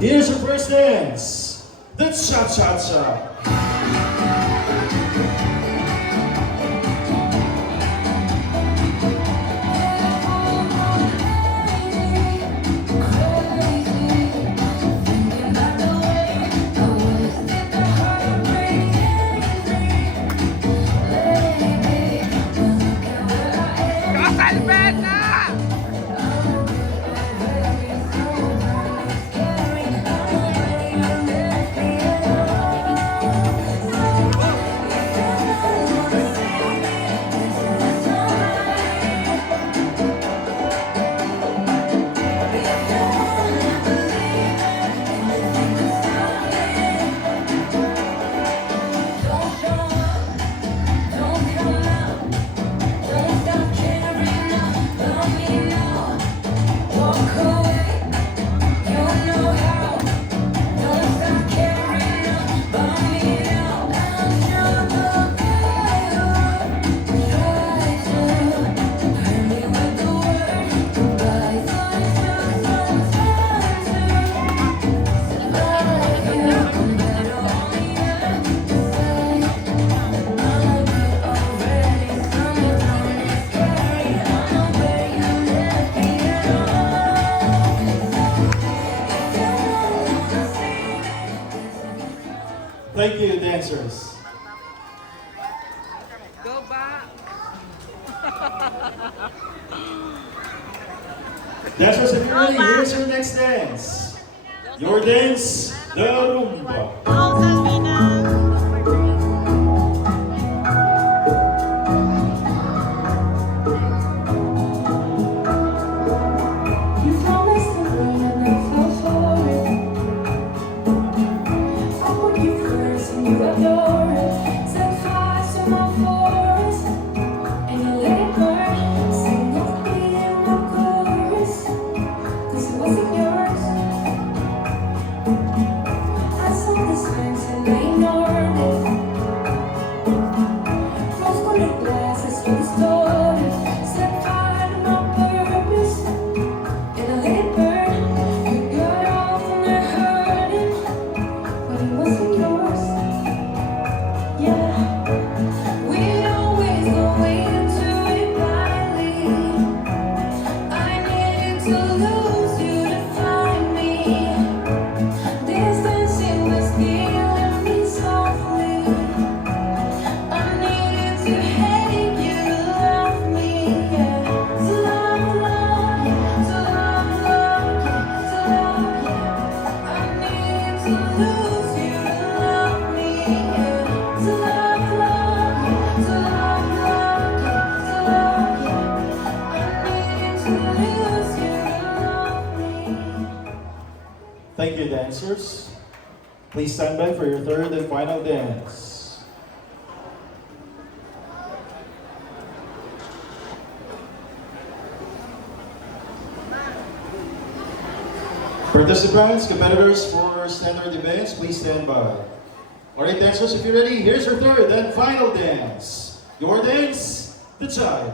Here's your first dance, the cha-cha-cha. Thank you, dancers. Go back. Dancers, if you're ready, here's your next dance. Your dance, the rumba. Oh, Salvina. Thank you, dancers. Please stand by for your third and final dance. Participants, competitors for standard events, please stand by. All right, dancers, if you're ready, here's your third and final dance. Your dance, the jive.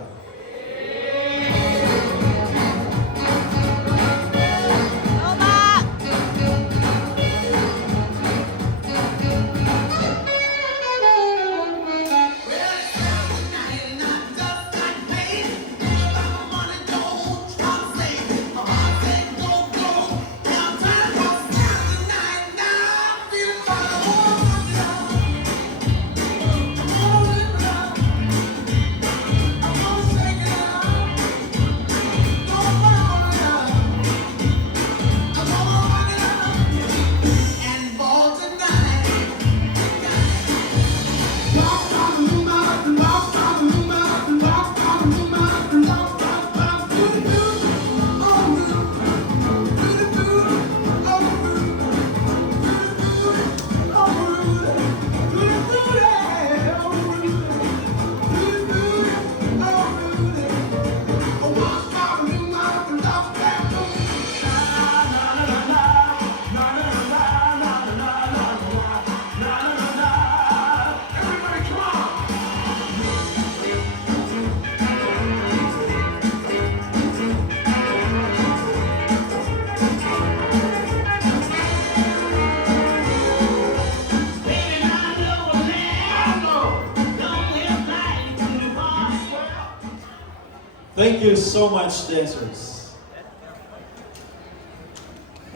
Thank you so much, dancers.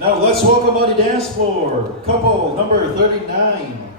Now let's welcome on the dance floor, couple number 39.